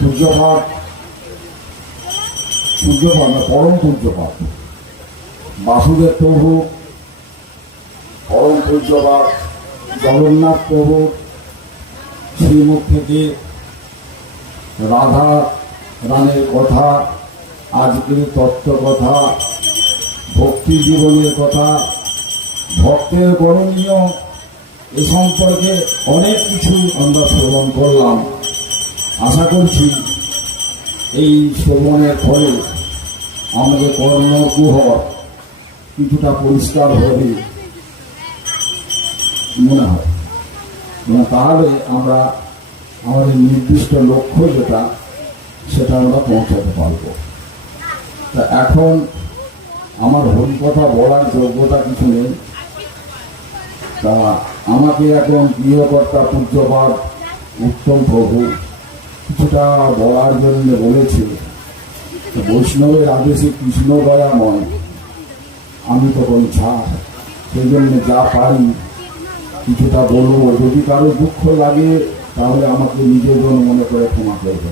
পূজ্যপাঠ পরম পূজ্যপাঠ বাসুদেব প্রভু, পরম পূজ্যপাঠ জগন্নাথ প্রভু শ্রীমুখ থেকে রাধা রানের কথা, আজকের তত্ত্ব কথা, ভক্তি জীবনের কথা, ভক্তের করণীয়, এ সম্পর্কে অনেক কিছু আমরা শ্রবণ করলাম। আশা করছি এই শ্রবণের ফলে আমাদের কর্মগুহ কিছুটা পরিষ্কার হবে মনে হয়, এবং তাহলে আমরা আমাদের নির্দিষ্ট লক্ষ্য যেটা সেটা আমরা পৌঁছাতে পারব। তা এখন আমার হরিকথা বলার যোগ্যতা কিছু নেই, তা আমাকে এখন গৃহকর্তা পূজ্যপাঠ উত্তম প্রভু কিছুটা বলার জন্য বলেছে। বৈষ্ণবের আদেশে কৃষ্ণ দয়াময়, আমি তখন ছাড়, সেই জন্য যা পারি কিছুটা বলবো। যদি কারো দুঃখ লাগে তাহলে আমাকে নিজের জন্য মনে করে ক্ষমা করবে।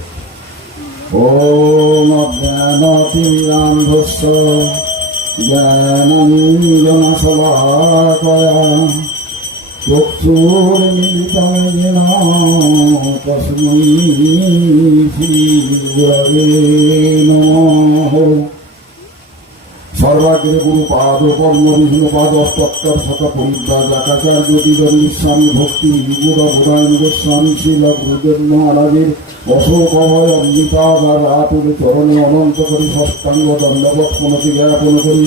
ওম অজ্ঞানতিমিরান্ধস্য জ্ঞানাঞ্জনশলাকয়া চক্ষুর্মিলিतं येन তস্मै শ্রীগুরবে নমঃ। সর্বাগ্রে গুরুপাদ পদ্ম বিষ্ণুপাদ অষ্টোত্তর শত পরিব্রাজকাচার্য স্বামী ভক্তি বিগুড় বোধায়ন গোস্বামী শ্রীল গুরুদেব মহারাজের অশোক অভয় অমৃতাধার রাতুর চরণে অনন্ত করি ষষ্ঠাঙ্গ দণ্ডবৎ মনতি জ্ঞাপন করি।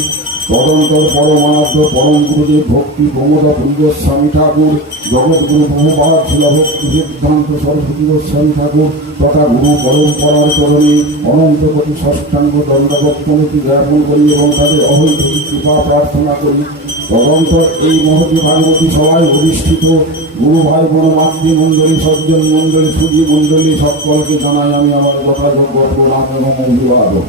তদন্তর পরমার্থ পরম গুরুদেব ভক্তি প্রমোদ পূর্বস্বামী ঠাকুর জগৎগুরু প্রভুপাদ ছিল ভক্তি সিদ্ধান্ত সরস্বতী গোস্বামী ঠাকুর তথা গুরু পরম্পরার চরণে অনন্ত কোটি ষষ্ঠাঙ্গ দণ্ডবৎ মনতি জ্ঞাপন করি এবং তাদের অহৈত কৃপা প্রার্থনা করি। তদন্তর এই মহতী ভাগবতী সভায় অধিষ্ঠিত গুরু ভাই বোন মাতৃমণ্ডলী সজ্জন মণ্ডলী সুধী মণ্ডলী সকলকে জানাই আমি আমার যথাযোগ্য প্রণাম এবং অভিবাদন।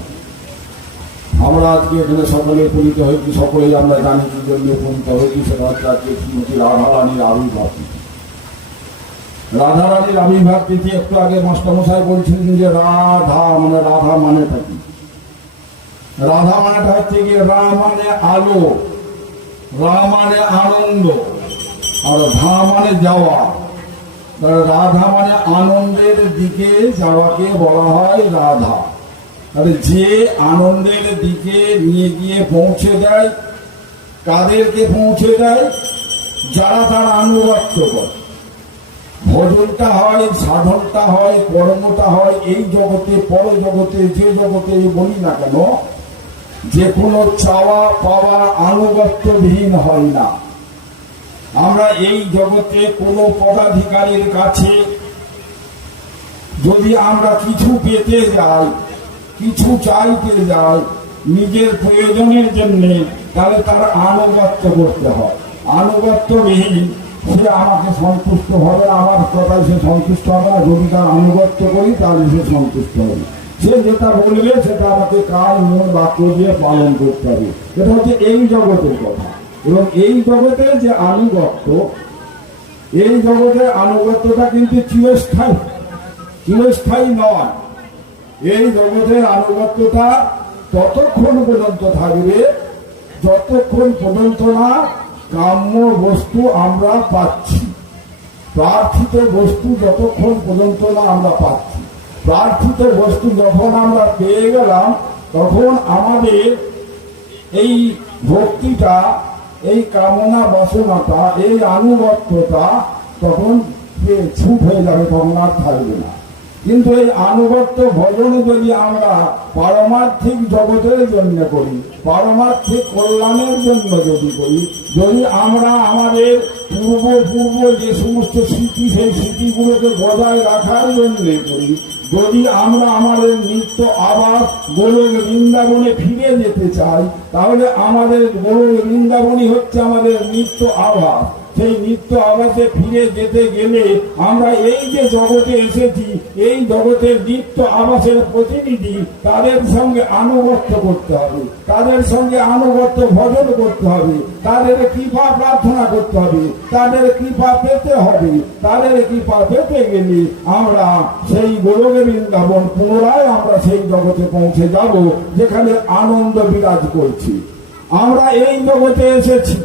আমরা আজকে এখানে সকলে পরিচিত হয়েছি, সকলেই আমরা জানি কি জন্য পরিচিত হয়েছি, সেটা হচ্ছে আজকে শ্রীমতী রাধারানীর আবির্ভাব তিথি। রাধারানীর আবির্ভাব তিথি একটু আগে মাস্টারমশাই বলছিলেন যে রাধা মানেটা কি? রাধা মানেটা হচ্ছে কি রা মানে আলো, রা মানে আনন্দ, আর ধা মানে যাওয়া। রাধা মানে আনন্দের দিকে যাওয়াকে বলা হয় রাধা। তাহলে যে আনন্দের দিকে নিয়ে গিয়ে পৌঁছে দেয়, কাদেরকে পৌঁছে দেয়? যারা তার আনুগত্য করে। ভজনটা হয়, সাধনটা হয়, কর্মটা হয় এই জগতে, পর জগতে, যে জগতে বলি না কেন, যে কোনো চাওয়া পাওয়া আনুগত্যবিহীন হয় না। আমরা এই জগতে কোনো পদাধিকারীর কাছে যদি আমরা কিছু পেতে যাই, কিছু চাইতে যাই নিজের প্রয়োজনের জন্য, তাহলে তার আনুগত্য করতে হয়। আনুগত্যবিহীন সে আমাকে সন্তুষ্ট হবে, আমার কথায় সে সন্তুষ্ট হবে না। যদি তার আনুগত্য করি তাহলে সে সন্তুষ্ট হবে। সে যেটা বলবে সেটা আমাকে কান মন বাক্য দিয়ে পালন করতে হবে। এটা হচ্ছে এই জগতের কথা। এবং এই জগতে যে আনুগত্য, এই জগতের আনুগত্যটা কিন্তু চিরস্থায়ী নয়। এই জগতের আনুগত্যটা ততক্ষণ পর্যন্ত থাকবে যতক্ষণ পর্যন্ত না কাম্য বস্তু আমরা পাচ্ছি। প্রার্থিত বস্তু যতক্ষণ পর্যন্ত না আমরা পাচ্ছি, প্রার্থিত বস্তু যখন আমরা পেয়ে গেলাম, তখন আমাদের এই ভক্তিটা, এই কামনা বাসনাটা, এই আনুগত্যটা তখন ছুট হয়ে যাবে, তখন আর থাকবে না। কিন্তু এই আনুগত্য ভজন যদি আমরা পারমার্থিক জগতের জন্য করি, পারমার্থিক কল্যাণের জন্য যদি করি, যদি আমরা আমাদের পূর্ব যে সমস্ত স্মৃতি, সেই স্মৃতিগুলোকে বজায় রাখার জন্য করি, যদি আমরা আমাদের নিত্য আবাস গোলক বৃন্দাবনে ফিরে যেতে চাই, তাহলে আমাদের গোলক বৃন্দাবনই হচ্ছে আমাদের নিত্য আবাস। সেই নিত্য আবাসে ফিরে যেতে গেলে আমরা এই যে জগতে এসেছি, এই জগতের নিত্য আবাসের প্রতিনিধি, তাদের সঙ্গে আনুগত্য করতে হবে, তাদের সঙ্গে আনুগত্য ভজন করতে হবে, তাদের কৃপা প্রার্থনা করতে হবে, তাদের কৃপা পেতে হবে। তাদের কৃপা পেতে গেলে আমরা সেই গোলকের বৃন্দাবন পুনরায় আমরা সেই জগতে পৌঁছে যাব যেখানে আনন্দ বিরাজ করছি। আমরা এই জগতে এসেছি,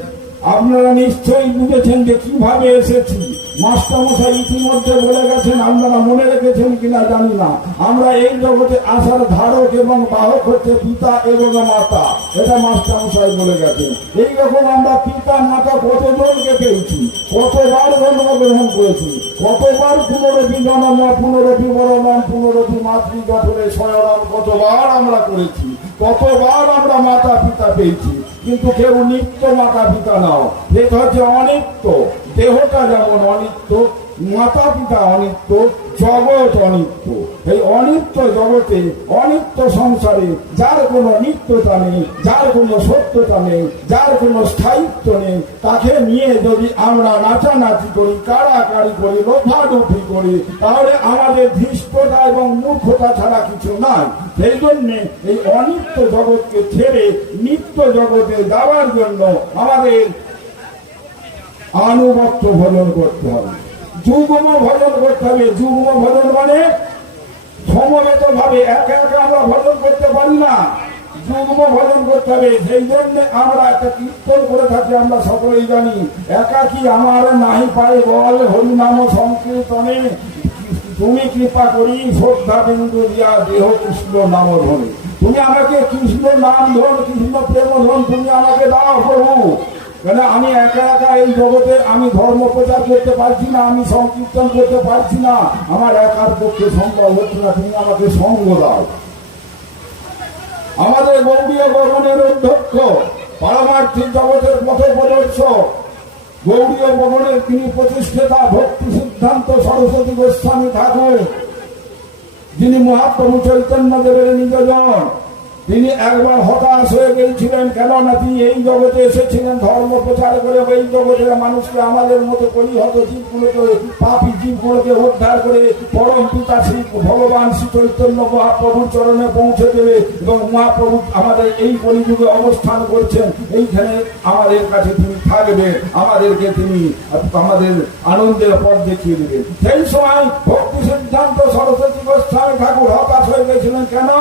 আপনারা নিশ্চয়ই বুঝেছেন যে কিভাবে এসেছি। মাস্টারমশাই ইতিমধ্যে বলে গেছেন, আপনারা মনে রেখেছেন কিনা জানি না। আমরা এই জগতে আসার ধারক এবং বাহক হচ্ছে পিতা এবং মাতা, এটা মাস্টারমশাই বলে গেছেন। এইরকম আমরা পিতা মাতা কতজনকে পেয়েছি, কতবার জন্মগ্রহণ করেছি, কতবার পুনরপি জন্ম, পুনরপি বরণম, পুনরপি মাতৃ গঠনে শয়নম কতবার আমরা করেছি, কতবার আমরা মাতা পিতা পেয়েছি। কিন্তু কেউ নিত্য মাতা পিতা নাও, এটা হচ্ছে অনিত্য। দেহটা যেমন অনিত্য, মাতা পিতা অনিত্য, জগৎ অনিত্য। এই অনিত্য জগতে, অনিত্য সংসারে যার কোনো নিত্যতা নেই, যার কোনো সত্যতা নেই, যার কোনো স্থায়িত্ব নেই, তাকে নিয়ে যদি আমরা নাচানাচি করি, কাড়াকাড়ি করি, লোভাডুফি করি, তাহলে আমাদের ধৃষ্টতা এবং মূর্খতা ছাড়া কিছু নাই। সেই জন্যে এই অনিত্য জগৎকে ছেড়ে নিত্য জগতে যাওয়ার জন্য আমাদের আনুগত্য ভজন করতে হবে, যুগ্ম ভজন করতে হবে। যুগ্ম ভজন মানে সমবেত ভাবে, একা একা আমরা ভজন করতে পারি না, যুগ্ম ভজন করতে হবে। সেই জন্য আমরা একটা কীর্তন করে থাকি, আমরা সকলেই জানি, একাকী আমার নাহি পায় বল হরিনাম সংকীর্তনে, তুমি কৃপা করি শ্রদ্ধা বিন্দু দিয়া দেহ কৃষ্ণ নাম ধনে। তুমি আমাকে কৃষ্ণ নাম ধন, কৃষ্ণ প্রেম ধন তুমি আমাকে দাও প্রভু। কেন আমি একা একা এই জগতে আমি ধর্ম প্রচার করতে পারছি না, আমি সংকীর্তন করতে পারছি না, আমার একার পক্ষে সম্ভব হচ্ছে না, তুমি আমাকে সঙ্গ দাও। আমাদের গৌড়ীয় ভবনের অধ্যক্ষ, পারমার্থিক জগতের পথপ্রদর্শক, গৌড়ীয় ভবনের তিনি প্রতিষ্ঠাতা ভক্তি সিদ্ধান্ত সরস্বতী গোস্বামী ঠাকুর, যিনি মহাপ্রভু চৈতন্যদেবের নিজজন। তিনি একবার হতাশ হয়ে গিয়েছিলেন, কেননা তিনি এই জগতে এসেছিলেন ধর্ম প্রচার করে, এই জগতের মানুষকে, আমাদের মতো পরিহত জীবগুলোকে, পাপী জীবগুলোকে উদ্ধার করে পরম পিতা শ্রী ভগবান শ্রী চৈতন্য মহাপ্রভুর চরণে পৌঁছে দেবে। এবং মহাপ্রভু আমাদের এই কলিযুগে অবস্থান করছেন, এইখানে আমাদের কাছে তিনি থাকবেন, আমাদেরকে তিনি আমাদের আনন্দের পথ দেখিয়ে দেবেন। সেই সময় ভক্তি সিদ্ধান্ত সরস্বতী গোস্বামী ঠাকুর হতাশ হয়ে গেছিলেন। কেন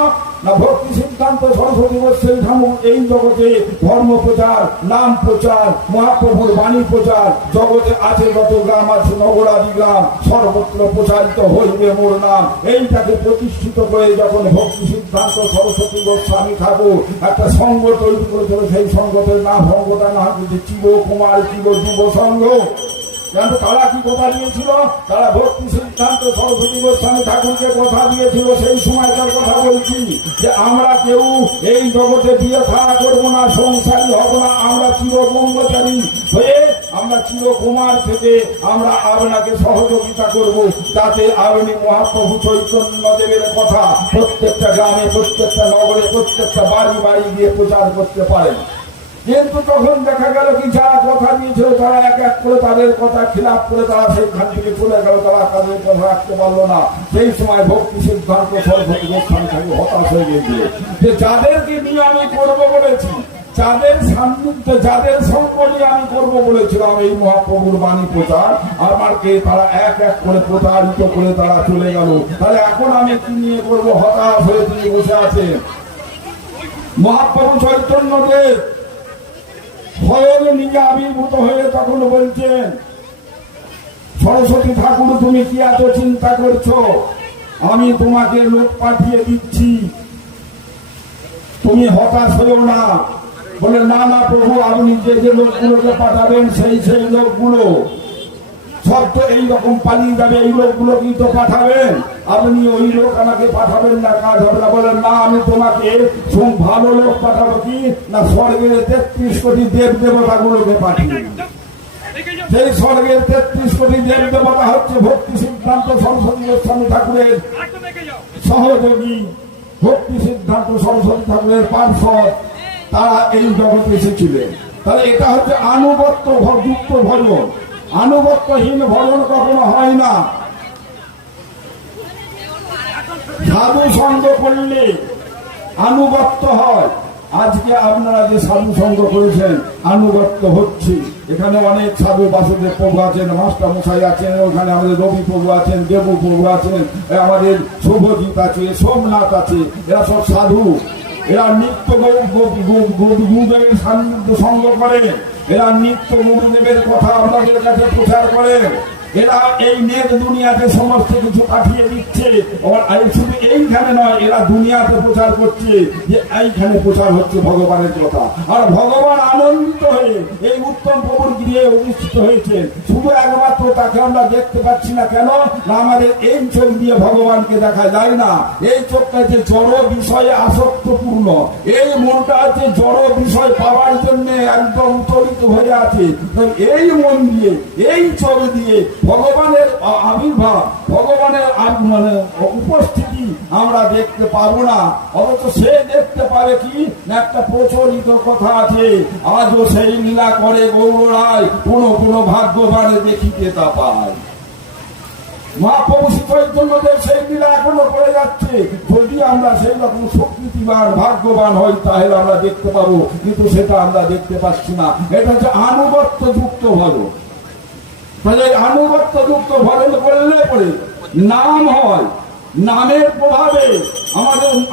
না, ভক্তি সিদ্ধান্ত সরস্বতী গোস্বামী ঠাকুর এই জগতে ধর্ম প্রচার, নাম প্রচার, মহাপ্রভুর বাণী প্রচার, জগতে আছে যত গ্রাম আছে নগরাদি গ্রাম সর্বত্র প্রচারিত হইবে মোর নাম, এইটাকে প্রতিষ্ঠিত করে যখন ভক্তি সিদ্ধান্ত সরস্বতী গোস্বামী ঠাকুর একটা সংঘ তৈরি করেছিল, সেই সংঘটের নাম সংঘটার নাম হচ্ছে চিব কুমার চিব যুব সংঘ। কিন্তু তারা কি কথা দিয়েছিল? তারা ভক্তি সিদ্ধান্ত সরস্বতী গোস্বামী ঠাকুরকে কথা দিয়েছিল, সেই সময়কার কথা বলছি, যে আমরা কেউ এই জগতে বিয়ে থাকা করবো না, সংসারী হব না, আমরা চিরব্রহ্মচারী হয়ে আমরা চিরকুমার থেকে আমরা আপনাকে সহযোগিতা করব, যাতে আপনি মহাপ্রভু চৈতন্য দেবের কথা প্রত্যেকটা গ্রামে, প্রত্যেকটা নগরে, প্রত্যেকটা বাড়ি বাড়ি গিয়ে প্রচার করতে পারেন। কিন্তু তখন দেখা গেল কি, যারা কথা দিয়েছিল তারা এক এক করে তাদের কথা খিলাপ করে তারা সেইখান থেকে চলে গেল, তারা তাদের কথা রাখতে পারলো না। সেই সময় ভক্তি সিদ্ধান্ত সরস্বতী গোস্বামী ঠাকুর হতাশ হয়ে গিয়েছিল, যে যাদেরকে নিয়ে আমি করবো বলেছি, যাদের সান্নিধ্য, যাদের সঙ্গ নিয়ে আমি করবো বলেছিলাম এই মহাপ্রভুর বাণী প্রচার, আমাকে তারা এক এক করে প্রতারিত করে তারা চলে গেল। তাহলে এখন আমি কি নিয়ে করবো? হতাশ হয়ে তিনি বসে আছে। মহাপ্রভু চৈতন্যদেব স্বয়ং নিজে আবির্ভূত হয়ে তখন বলছেন, সরস্বতী ঠাকুর তুমি কি এত চিন্তা করছো? আমি তোমাকে লোক পাঠিয়ে দিচ্ছি, তুমি হতাশ হয়েও না। বলে না না প্রভু, আপনি যে যে লোকগুলোকে পাঠাবেন সেই লোকগুলো সব তো এইরকম পালিয়ে যাবে, এই লোকগুলোকেই তো পাঠাবেন, আপনি ওই লোক আমাকে পাঠাবেন না, কাজ হবে না। বলেন না, আমি তোমাকে ভালো লোক পাঠাবো, কি না স্বর্গের 33 কোটি দেব দেবতাগুলোকে পাঠিয়ে। সেই স্বর্গের 33 কোটি দেব দেবতা হচ্ছে ভক্তি সিদ্ধান্ত সরস্বতী গোস্বামী ঠাকুরের সহযোগী, ভক্তি সিদ্ধান্ত সরস্বতী ঠাকুরের পার্শ্বদ, তারা এই জগতে এসেছিলেন। তাহলে এটা হচ্ছে আনুগত্য যুক্ত ভজন। আনুগত্যহীন ভজন কখনো হয় না। সাধু সঙ্গ করলে আনুগত্য হয়। আজকে আপনারা যে সাধু সঙ্গ করেছেন আনুগত্য হচ্ছে। এখানে অনেক সাধু, বাসুদেব প্রভু আছেন, মাস্টার মশাই আছেন, ওখানে আমাদের রবি প্রভু আছেন, দেবু প্রভু আছেন, আমাদের শুভজিৎ আছে, সোমনাথ আছে, এরা সব সাধু। এরা নিত্য গুরুদেবের সান্নিধ্য সঙ্গ করে, এরা নিত্য গুরুদেবের কথা আপনাদের কাছে প্রচার করে। এরা এই নেট দুনিয়াতে সমস্ত কিছু পাঠিয়ে দিচ্ছে। শুধু এইখানে নয়, এরা দুনিয়াতে প্রচার করছে যে এইখানে প্রচার হচ্ছে ভগবানের কথা। আর ভগবান আনন্দিত হয়ে এই উত্তম প্রভুর গৃহে অধিষ্ঠিত হয়েছে। শুধু একমাত্র তাকে আমরা দেখতে পাচ্ছি না। কেন না, আমাদের এই চোখ দিয়ে ভগবানকে দেখা যায় না। এই চোখটা হচ্ছে জড় বিষয়ে আসক্তপূর্ণ। এই মনটা হচ্ছে জড় বিষয় পাওয়ার জন্য একদম উত্তরিত হয়ে আছে। এই মন দিয়ে, এই চোখ দিয়ে ভগবানের আবির্ভাব, ভগবানের মানে উপস্থিতি আমরা দেখতে পাবো না। অথচ সে দেখতে পাবে কি, একটা প্রচলিত কথা আছে, আজও সেই লীলা করে গৌরায়, কোন ভাগ্যবান দেখিতে তা পায়। মহাপ্রভু শ্রী চৈতন্যদেব সেই লীলা এখনো করে যাচ্ছে। যদি আমরা সেই রকম শক্তিবান ভাগ্যবান হই তাহলে আমরা দেখতে পাবো, কিন্তু সেটা আমরা দেখতে পাচ্ছি না। এটা হচ্ছে আনুগত্য যুক্ত ভজন। আনুগত্য যুক্ত ভজন করলে পরে নাম হয়, নামের প্রভাবে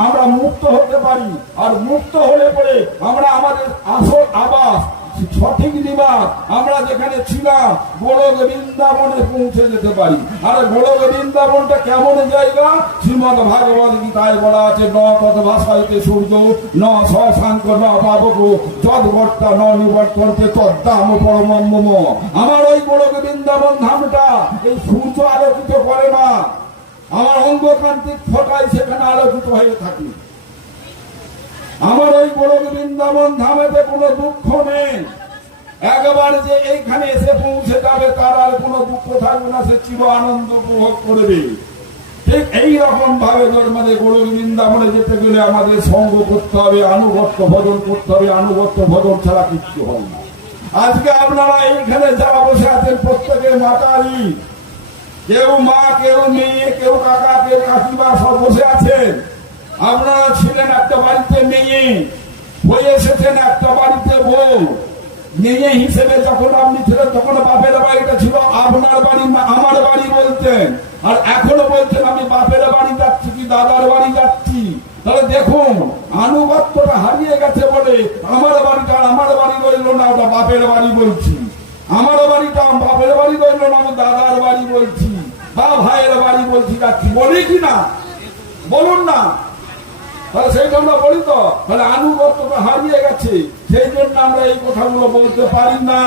আমরা মুক্ত হতে পারি। আর মুক্ত হলে পরে আমরা আমাদের আসল আবাস, সঠিক নিবাস, আমরা যেখানে ছিলাম গোলক বৃন্দাবনে পৌঁছে যেতে পারি। আর গোলক বৃন্দাবনটা কেমন জায়গা? শ্রীমদ ভাগবত গীতায় বলা আছে, ন তৎ ভাসাইতে সূর্য, ন শশাঙ্ক, ন পাবক, যদ্ভট্টা ন নিবর্তন্তে তদ্দাম পরমম মম। আমার ওই গোলক বৃন্দাবন ধামটা এই সূর্য আলোকিত করে না, আমার অঙ্গকান্তিক ফোটাই সেখানে আলোকিত হয়ে থাকে। আমার ওই গোলক বৃন্দাবন ধামেতে কোনো দুঃখ নেই। একবার যে এইখানে এসে পৌঁছে যাবে তার আর কোনো দুঃখ থাকবে না, সে চির আনন্দ উপভোগ করবে। ঠিক এইরকম ভাবে আমাদের গোলক বৃন্দাবনে যেতে গেলে আমাদের সঙ্গ করতে হবে, আনুগত্য ভজন করতে হবে। আনুগত্য ভজন ছাড়া কিচ্ছু হয় না। আজকে আপনারা এইখানে যারা বসে আছেন প্রত্যেকের মাতারি, কেউ মা, কেউ মেয়ে, কেউ কাকা, কেউ কাকিমা, সব বসে আছেন। আপনারা ছিলেন একটা বাড়িতে মেয়ে, হয়ে এসেছেন একটা বাড়িতে বউ। মেয়ে হিসেবে যখন আপনি ছিলেন তখন বাপের বাড়িটা ছিল আপনার বাড়ি, আমার বাড়ি বলতেন। আর এখনো বলছেন আমি বাপের বাড়ি যাচ্ছি কি দাদার বাড়ি যাচ্ছি। তাহলে দেখুন, আনুগত্যটা হারিয়ে গেছে বলে আমার বাড়িটা আমার বাড়ি রইল না, ওটা বাপের বাড়ি বলছি। আমার বাড়িটা বাপের বাড়ি রইল না, আমি দাদার বাড়ি বলছি বা ভাইয়ের বাড়ি বলছি, যাচ্ছি। বলি কি না? বলুন না। তাহলে সেইটা আমরা বলি তো, তাহলে আনুগত্যটা হারিয়ে গেছে, সেই জন্য আমরা এই কথাগুলো বলতে পারি না।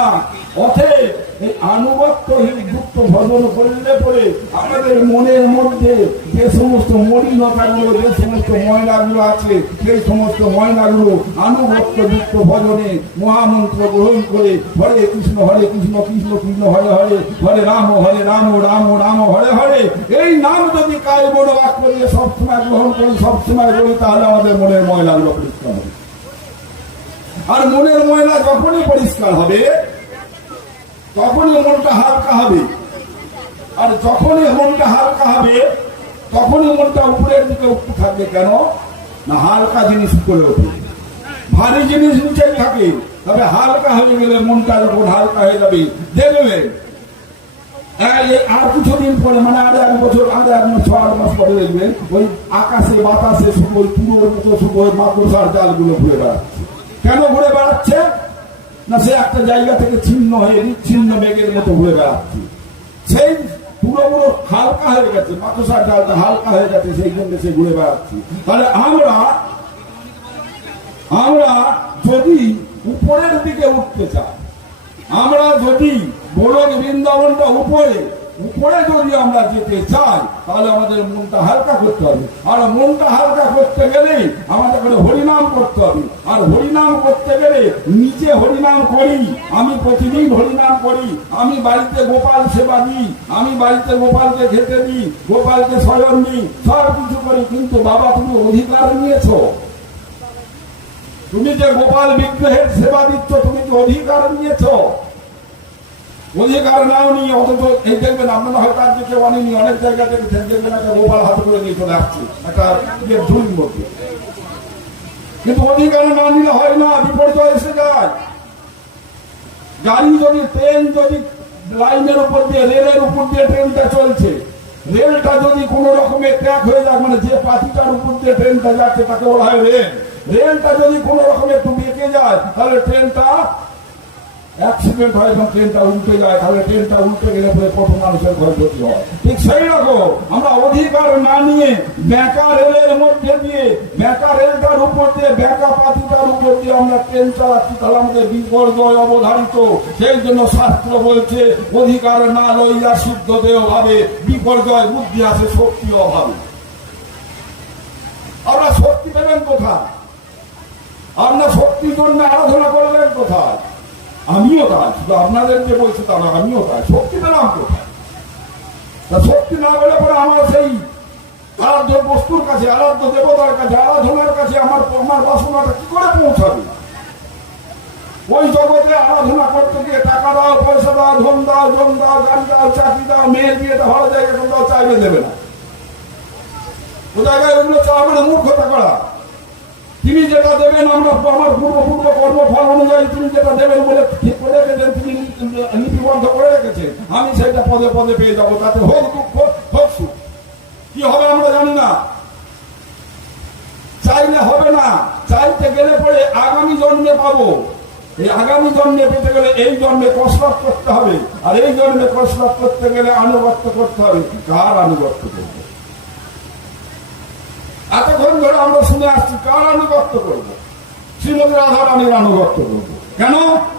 অতএব এই আনুগত্যহীন যুক্ত ভজন করলে পরে আমাদের মনের মধ্যে যে সমস্ত মলিনতাগুলো, যে সমস্ত ময়লাগুলো আছে, সেই সমস্ত ময়লাগুলো আনুগত্য যুক্ত ভজনে মহামন্ত্র গ্রহণ করে হরে কৃষ্ণ কৃষ্ণ কৃষ্ণ হরে হরে, হরে রাম রাম রাম হরে হরে, এই নাম যদি কায় বড় বাক্য দিয়ে সবসময় গ্রহণ করি, সবসময় বলি, তাহলে আমাদের মনের ময়লাগুলো পরিষ্কার হবে। আর মনের ময়লা যখনই পরিষ্কার হবে তখনই মনটা হালকা হবে। আর যখনই মনটা হালকা হবে তখনই মনটা উপরের দিকে উঠতে থাকবে। কেন না, হালকা জিনিস উপরে ওঠে, ভারী জিনিস নিচে থাকে। তবে হালকা হয়ে গেলে মনটা যখন হালকা হয়ে যাবে, দেখবেন আর কিছুদিন পরে, মানে আর 1 বছর, আর 1 মাস, 6 মাস পরে দেখবেন ওই আকাশে বাতাসে শুধু ওই পুরোর মতো শুধু ওই মাকড়সার জালগুলো ঘুরে বেড়াচ্ছে। কেন ঘুরে বেড়াচ্ছে না, সে একটা জায়গা থেকে ছিন্ন হয়ে বিচ্ছিন্ন মেঘের মতো ঘুরে বেড়াচ্ছে। সেই পুরো হালকা হয়ে গেছে, মাকড়সার জালটা হালকা হয়ে গেছে, সেই জন্য সে ঘুরে বেড়াচ্ছে। তাহলে আমরা যদি উপরের দিকে উঠতে চাই, আমরা যদি গোলক বৃন্দাবনটা উপরে যদি আমরা যেতে চাই, তাহলে আমাদের মনটা হালকা করতে হবে। আর মনটা হালকা করতে গেলে আমাদের করে হরিনাম করতে হবে। আর হরিনাম করতে গেলে নিজে হরিনাম করি, আমি প্রতিদিন হরিনাম করি, আমি বাড়িতে গোপাল সেবা দিই, আমি বাড়িতে গোপালকে খেতে দিই, গোপালকে শয়ন দিই, সব কিছু করি। কিন্তু বাবা, তুমি অধিকার নিয়েছ, তুমি যে গোপাল বিগ্রহের সেবা দিচ্ছ, তুমি কি অধিকার নিয়েছ? অধিকার নাও নিয়ে অথচ এই দেখবেন আপনারা হয়তো আজকে কেউ আনেনি, অনেক জায়গাতে দেখবেন একটা গোপাল হাতে করে নিয়ে চলে আসছে একটা ঝুড়ির মধ্যে, কিন্তু অধিকার না নিলে হয় না, বিপর্যয় এসে যায়। গাড়ি যদি, ট্রেন যদি লাইনের উপর দিয়ে, রেলের উপর দিয়ে ট্রেনটা চলছে, রেলটা যদি কোনো রকমের ট্র্যাক হয়ে যায়, মানে যে পাতিটার উপর দিয়ে ট্রেনটা যাচ্ছে তাকে বলা হয় রেল, রেলটা যদি কোনো রকমে একটু বেঁকে যায় তাহলে ট্রেনটা অ্যাক্সিডেন্ট হয়, এবং ট্রেনটা উল্টে যায়, তাহলে ট্রেনটা উল্টে গেলে পরে কত মানুষের ক্ষয়ক্ষতি হয়। ঠিক সেই রকম আমরা অধিকার না নিয়ে বেঁকা রেলের মধ্যে দিয়ে, বেঁকা রেলটার উপর দিয়ে, বেঁকা পাতিটার উপর দিয়ে আমরা ট্রেন চালাচ্ছি, তাহলে আমাদের বিপর্যয় অবধারিত। সেই জন্য শাস্ত্র বলছে অধিকার না লইয়া সিদ্ধ দেহ ভাবে, বিপর্যয় বুদ্ধি আছে শক্তি অভাবে। আমরা শক্তি পেলেন কোথায়? আপনার শক্তির জন্য আরাধনা করলেন কোথায়? আমিও তাই, শুধু আপনাদের যে বলছে তা না, আমিও তাই। শক্তি পেলাম কোথায়? শক্তি না পেলে পরে আমার সেই আরাধ্য বস্তুর কাছে, আরাধ্য দেবতার কাছে, আরাধনার কাছে আমার বাসনাটা কি করে পৌঁছাবে? ওই জগতে আরাধনা করতে গিয়ে টাকা দাও, পয়সা দাও, ধন দাও, জন দাও, গাড়ি দাও, চাকরি দাও, মেয়ের বিয়েটা ভালো জায়গা দাও, চাইবে দেবে না। ও জায়গায় ওগুলো চাওয়া মানে মূর্খতা করা। তিনি যেটা দেবেন, আমরা আমার পূর্ব কর্মফল অনুযায়ী তিনি যেটা দেবেন বলে ঠিক করে রেখেছেন, তিনি লিপিবদ্ধ করে রেখেছেন, আমি সেটা পদে পদে পেয়ে যাবো, তাতে হোক দুঃখ হোক সুখ। কি হবে আমরা জানি না, চাইলে হবে না, চাইতে গেলে পরে আগামী জন্মে পাবো। এই আগামী জন্মে পেতে গেলে এই জন্মে কসরত করতে হবে, আর এই জন্মে কসরত করতে গেলে আনুগত্য করতে হবে। কার আনুগত্য করবো? এতক্ষণ ধরে আমরা শুনে আসছি কার আনুগত্য করবো? শ্রীমতী রাধারানীর আনুগত্য করবো। কেন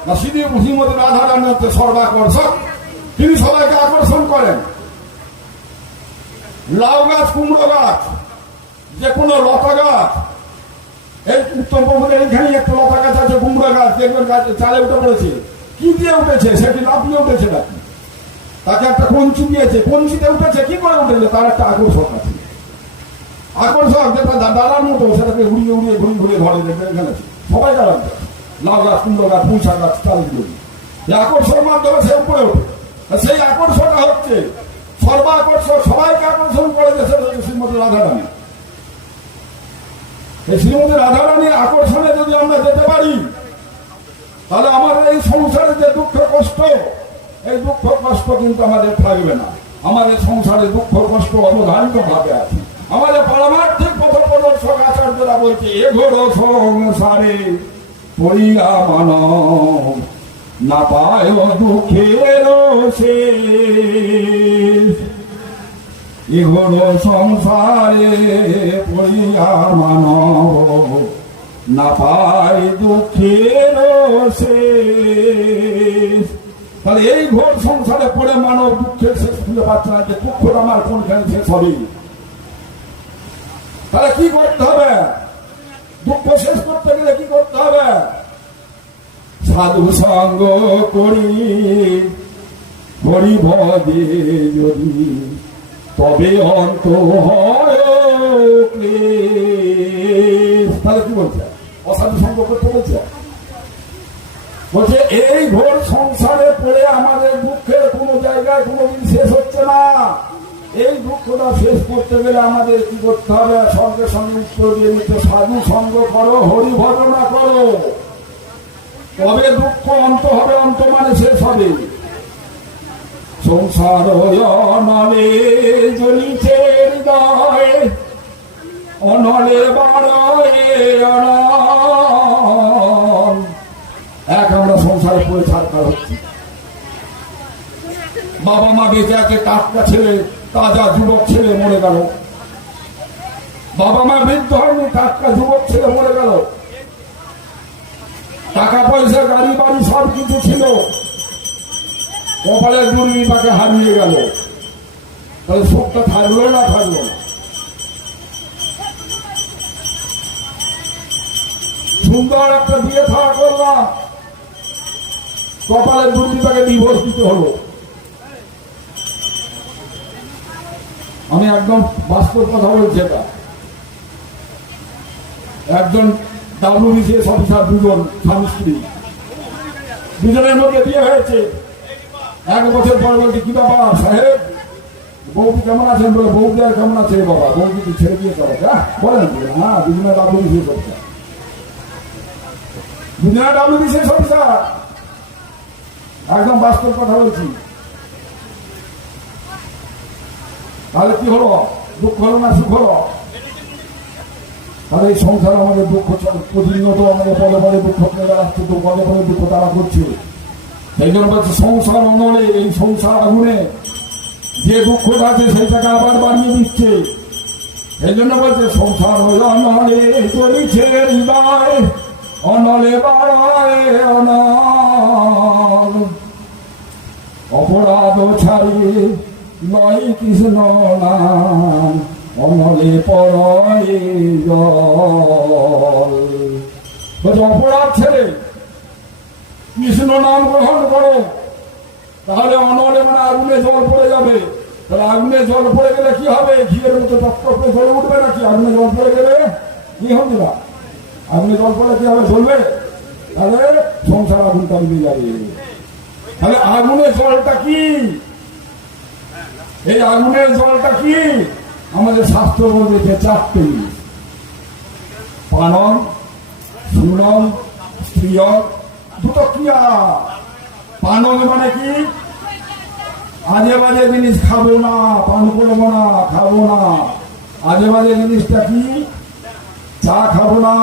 না, শ্রীমতী রাধারানী হচ্ছে সর্বাকর্ষক, তিনি সবাইকে আকর্ষণ করেন। লাউ গাছ, কুমড়ো গাছ, যে কোনো লতা গাছ, এই উত্তরবঙ্গের এইখানে একটা লতা গাছ আছে, কুমড়ো গাছ, দেখবেন গাছে চালে উঠে পড়েছে। কি দিয়ে উঠেছে? সেটি লাফিয়ে উঠেছে নাকি? তাকে একটা কঞ্চি দিয়েছে, কঞ্চিতে উঠেছে। কি করে উঠেছে? তার একটা আকর্ষক আছে, আকর্ষক যেটা দাদার মতো, সেটাকে উড়িয়ে উড়িয়ে ঘুরিয়ে ঘুরিয়ে ধরে দেখবেন এখানে সবাই দাঁড়ান। লাউ গাছ, কুমড়ো গাছ, পুঁচা গাছ, চালগুলো আকর্ষণের মাধ্যমে সে উপরে ওঠে। সেই আকর্ষণটা হচ্ছে সর্বাকর্ষক, সবাইকে আকর্ষণ করে দেশে শ্রীমতী রাধারানী। এই শ্রীমতী রাধারানীর আকর্ষণে যদি আমরা যেতে পারি, তাহলে আমাদের এই সংসারে যে দুঃখ কষ্ট, এই দুঃখ কষ্ট কিন্তু আমাদের থাকবে না। আমাদের সংসারে দুঃখ কষ্ট অবধারিত ভাবে আছে। আমাদের পারমার্থিক পথ প্রদর্শক আচার্যরা বলছে, এঘোর সংসারে পড়িয়া মানব না পায় দুঃখের শেষ। এঘোর সংসারে পড়িয়া মানব না পায় দুঃখের শেষ। তাহলে এই ঘোর সংসারে পড়ে মানব দুঃখের শেষ খুঁজে পাচ্ছে না, যে দুঃখটা আমার কোনখানে শেষ হবে। তাহলে কি করতে হবে? দুঃখ শেষ করতে গেলে কি করতে হবে? সাধু সঙ্গ করি হরি ভজে যদি, তবে অন্ত হয় ক্লেশ। তাহলে কি বলছে? অসাধু সঙ্গ করতে বলছে। বলছে এই ঘোর সংসারে পড়ে আমাদের দুঃখের কোনো জায়গায় কোনোদিন শেষ হচ্ছে না। এই দুঃখটা শেষ করতে গেলে আমাদের কি করতে হবে? সঙ্গে সঙ্গে উত্তর দিয়ে নিতে, সাধু সঙ্গ করো, হরি ভজনা করো, তবে দুঃখ অন্ত হবে। অন্ত মানে শেষ হবে। সংসার অনলে জ্বলিছে হৃদয়, অনলে বাড়ে অনল। এক আমরা সংসারে পড়ে ছাড়কার হচ্ছি। বাবা মা বেঁচে আছে, টাটকা ছেলে, তাজা যুবক ছেলে মরে গেল। বাবা মা বৃদ্ধ হয়নি, টাটকা যুবক ছেলে মরে গেল। টাকা পয়সা, গাড়ি বাড়ি সব কিছু ছিল, কপালের দুর্বি তাকে হারিয়ে গেল। তাহলে সুখটা থাকলো না থাকলো না? সুন্দর একটা বিয়ে থাকা করলাম, কপালের দুর্বি তাকে ডিভোর্স দিতে হলো। আমি একদম বাস্তব কথা বলছি। এটা একজন WBCS অফিসার দুজন স্বামী স্ত্রী, দুজনের মধ্যে বিয়ে হয়েছে। 1 বছর পর বলছে কি বাবা সাহেব বৌদি কেমন আছেন? বলে বৌদি আর কেমন আছে বাবা, বৌদি তো ছেড়ে দিয়ে করে। বলেন হ্যাঁ, দুজনে WBCS অফিসার, দুজনে WBCS অফিসার। একদম বাস্তব কথা বলছি। তাহলে কি হলো? দুঃখ হলো না সুখ হলো? তাহলে এই সংসার আমাদের দুঃখ প্রতিনিয়ত আমাদের পদে পদে দুঃখ পেয়ে বেড়াচ্ছে, তো পদে পদে দুঃখ তারা করছে। সেই জন্য বলছে সংসার অনলে, এই সংসার আগুনে যে দুঃখটা আছে সেইটাকে আবার বাড়িয়ে দিচ্ছে। এই জন্য বলছে সংসার অনলে চলিছে হৃদয়, অনলে বাড়ায় অনল, অপরাধ ছাড়িয়ে নয় কৃষ্ণ নাম, অনলে পরয় জল। বলছে অপরাধ ছেড়ে কৃষ্ণ নাম গ্রহণ করো, তাহলে অনলে মানে আগুনে জল পড়ে যাবে। তাহলে আগুনে জল পড়ে গেলে কি হবে? ঘিয়ের মতো টপটপে জল উঠবে নাকি? আগুনে জল পড়ে গেলে কি হবে না? আগুনে জল পড়ে কি হবে? জ্বলবে। তাহলে সংসার আগুনটা নিয়ে যাবে। তাহলে আগুনের জলটা কি? এই আগুনের জলটা কি? আমাদের শাস্ত্র বলতে 4টে জিনিস: পানম, সুনম, স্ত্রিয়ম, 2টো ক্রিয়া। পানম মানে কি? আজে বাজে জিনিস খাবো না, পান করবো না, খাবো না। আজে বাজে জিনিসটা কি? চা খাবো না,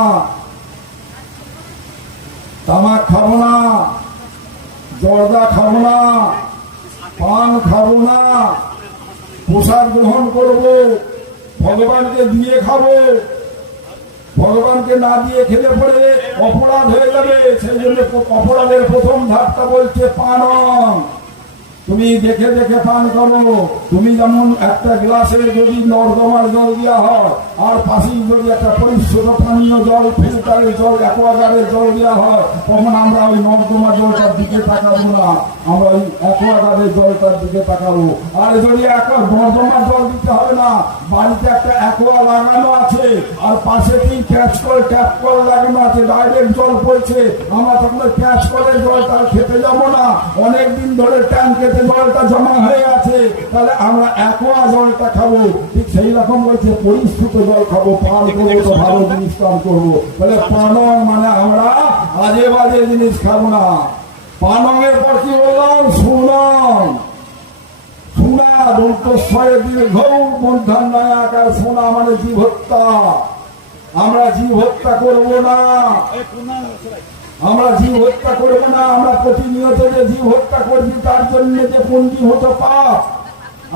তামাক খাবো না, জর্দা খাবো না, পান খাবো না। প্রসাদ গ্রহণ করবো, ভগবানকে দিয়ে খাবো। ভগবানকে না দিয়ে খেলে পরে অপরাধ হয়ে যাবে। সেই জন্য অপরাধের প্রথম ধাপটা বলছে পানম। তুমি দেখে দেখে পান করো। তুমি যেমন একটা গ্লাসে যদি নর্দমার জল দেওয়া হয়, আর পাশেই যদি একটা পরিশুদ্ধ পানীয় জল, ফিল্টারের জল, অ্যাকোয়াগার্ডের জল দেওয়া হয়, তখন আমরা ওই নর্দমার জলটার দিকে তাকাবো না, আমরা ওই অ্যাকোয়াগার্ডের জলটার দিকে তাকাবো। আর যদি নর্দমার জল দিতে হবে না, বাড়িতে একটা অ্যাকোয়া লাগানো আছে, আর পাশে কি ক্যাচ কল, ট্যাপ কল লাগানো আছে, ডাইরেক্ট জল পড়ছে, আমরা তখন ক্যাচ কলের জলটা খেতে যাবো না। অনেকদিন ধরে ট্যাঙ্কে জলটা জমা হয়ে আছে, তাহলে আমরা অ্যাকোয়া জলটা খাবো। ঠিক সেই রকম বলছে পরিস্ফুট জল খাবো, পান করবো, তো ভালো জিনিস পান করবো। তাহলে পানম মানে আমরা আজে বাজে জিনিস খাবো না। পানমের পর কি বললাম? সুনম। সোনা দন্তস্বরে দীর্ঘ মূর্ধন্যয় আকার। সোনা মানে জীব হত্যা। আমরা জীব হত্যা করবো না, আমরা জীব হত্যা করবো না। আমরা প্রতিনিয়ত যে জীব হত্যা করছি, তার জন্য যে পঞ্জীভূত পাপ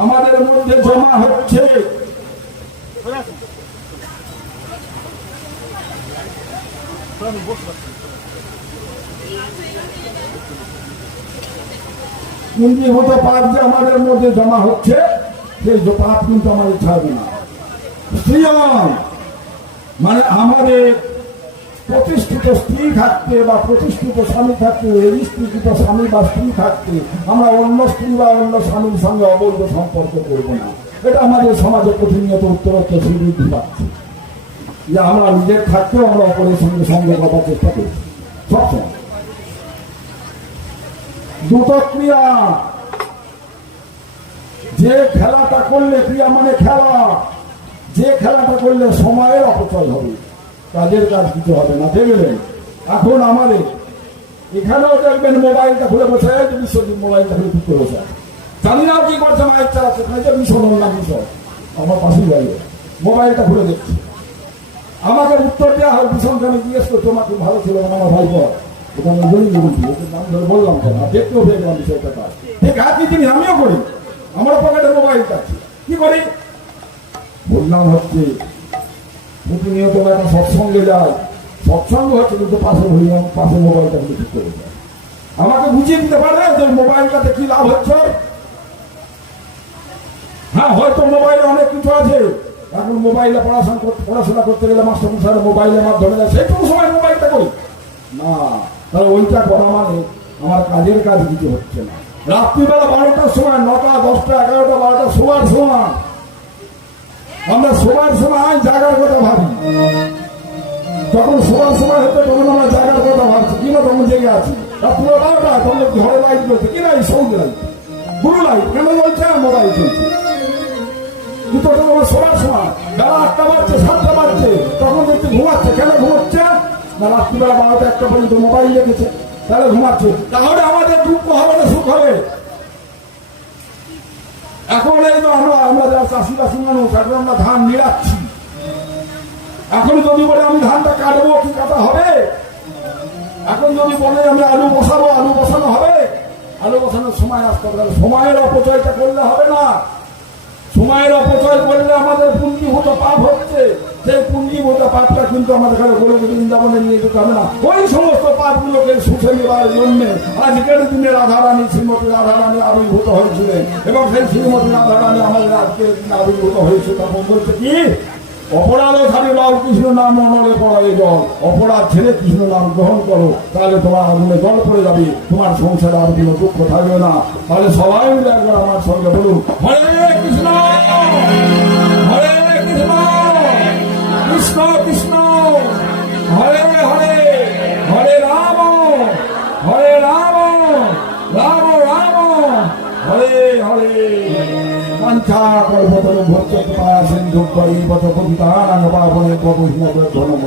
আমাদের মধ্যে জমা হচ্ছে। পঞ্জীভূত পাপ যে আমাদের মধ্যে জমা হচ্ছে, সেই পাপ কিন্তু আমাদের ছাড়বে না। স্ত্রীয়ম মানে আমাদের প্রতিষ্ঠিত স্ত্রী থাকতে বা প্রতিষ্ঠিত স্বামী থাকতে, রেজিস্ট্রিকৃত স্বামী বা স্ত্রী থাকতে আমরা অন্য স্ত্রী বা অন্য স্বামীর সঙ্গে অবৈধ সম্পর্ক করবো না। এটা আমাদের সমাজে প্রতিনিয়ত উত্তরোত্তর বৃদ্ধি পাচ্ছে, যে আমরা নিজের থাকতেও আমরা অপরের সঙ্গে সঙ্গে করার চেষ্টা করছি সবসময়। 2টো ক্রিয়া। যে খেলাটা করলে, ক্রিয়া মানে খেলা, যে খেলাটা করলে সময়ের অপচয় হবে, কাজের কাজ কিছু হবে না। দেখবেন এখন আমাদের এখানেও দেখবেন মোবাইলটা খুলে বসে, বিশ্বজিৎ মোবাইলটা খুলে ঠিক করে বসে, জানি না কি করছে, মায়ের চালাচ্ছে, ভীষণ না ভীষণ আমার পাশেই বাইরে মোবাইলটা খুলে দেখছি। আমাকে উত্তর দেওয়া হয় ভীষণকে, আমি জিজ্ঞেস করছি তোমার খুব ভালো ছিল না আমার ভাই পর, এটা আমি নাম ধরে বললাম কেন, দেখতেও দেখলাম বিষয়টা। ঠিক একই জিনিস আমিও করি, আমার পকেটে মোবাইলটা আছে, কি করি বললাম হচ্ছে প্রতিনিয়ত একটা সৎসঙ্গে যায়, সৎসঙ্গ হচ্ছে কিন্তু পাশে হইলাম, পাশে মোবাইলটা কিন্তু ঠিক করে যায়। আমাকে বুঝিয়ে দিতে পারে যে মোবাইলটাতে কি লাভ হচ্ছে। হ্যাঁ, হয়তো মোবাইলে অনেক কিছু আছে, এখন মোবাইলে পড়াশোনা করতে গেলে মাস্টারমশাইরা মোবাইলের মাধ্যমে যায়, সেইটুকু সময় মোবাইলটা করি না, তাহলে ওইটা করা মানে আমার কাজের কাজ কিছু হচ্ছে না। রাত্রিবেলা 12টার সময়, 9টা, 10টা, 11টা, 12টা শোয়ার সময়, আমরা শোয়ার সময় জাগার কথা ভাবি, যখন সবার সময় হচ্ছে তখন আমরা জায়গার কথা ভাবছি কিনা, তখন জেগে আছি। পুরো 12টা তখন ঘরে লাইট জ্বলছে কিনা, এই সৌদ লাইট ব্লু লাইট কেন বলছে, মোবাইল চলছে। কিন্তু ওটা তোমার সবার সময় বেলা 8টা বাজছে 7টা বাজছে তখন দেখতে ঘুমাচ্ছে। কেন ঘুমাচ্ছে না, রাত্রিবেলা 12টা 1টা পর্যন্ত মোবাইল রেখেছে, তাহলে ঘুমাচ্ছে। তাহলে আমাদের দুঃখ হবে না সুখ হবে? এখন এই তো আমরা যারা চাষিবাসী মানুষ, এখন আমরা ধান নিড়াচ্ছি। এখন যদি বলে আমি ধানটা কাটবো, কি কাটা হবে? এখন যদি বলে আমি আলু বসাবো, আলু বসানো হবে? আলু বসানোর সময় আসতে হবে। সময়ের অপচয়টা করলে হবে না। সময়ের অপচয় করলে আমাদের পুঞ্জীভূত পাপ হচ্ছে। সেই পুঞ্জীভূত পাপটা কিন্তু আমাদের ঘরে গোলক বৃন্দাবনে নিয়ে যেতে হবে না। ওই সমস্ত পাপগুলোকে শুষে নেওয়ার জন্য আজকের দিনে রাধারানী, শ্রীমতী রাধারানী আবির্ভূত হয়েছিলেন। এবং সেই শ্রীমতী রাধারানী আমাদের আজকের দিনে আবির্ভূত হয়েছে। তখন বলছে কি, অপরাধ ছাড়ি লাল কৃষ্ণ নাম অনলে পড়ায় জল। অপরাধ ছেড়ে কৃষ্ণ নাম গ্রহণ করো, তাহলে তোমার আগুনে জল পড়ে যাবে, তোমার সংসারে আর কোনো দুঃখ থাকবে না। তাহলে সবাই মিলে একবার আমার সঙ্গে বলুন, হরে কৃষ্ণ হরে কৃষ্ণ কৃষ্ণ কৃষ্ণ হরে হরে, হরে রাম রাম রাম হরে হরে। পঞ্চা কল্পতরু ভক্ত সিন্ধু পরি পথ পবিতানাং পাবনে পবিত্র ধর্ম।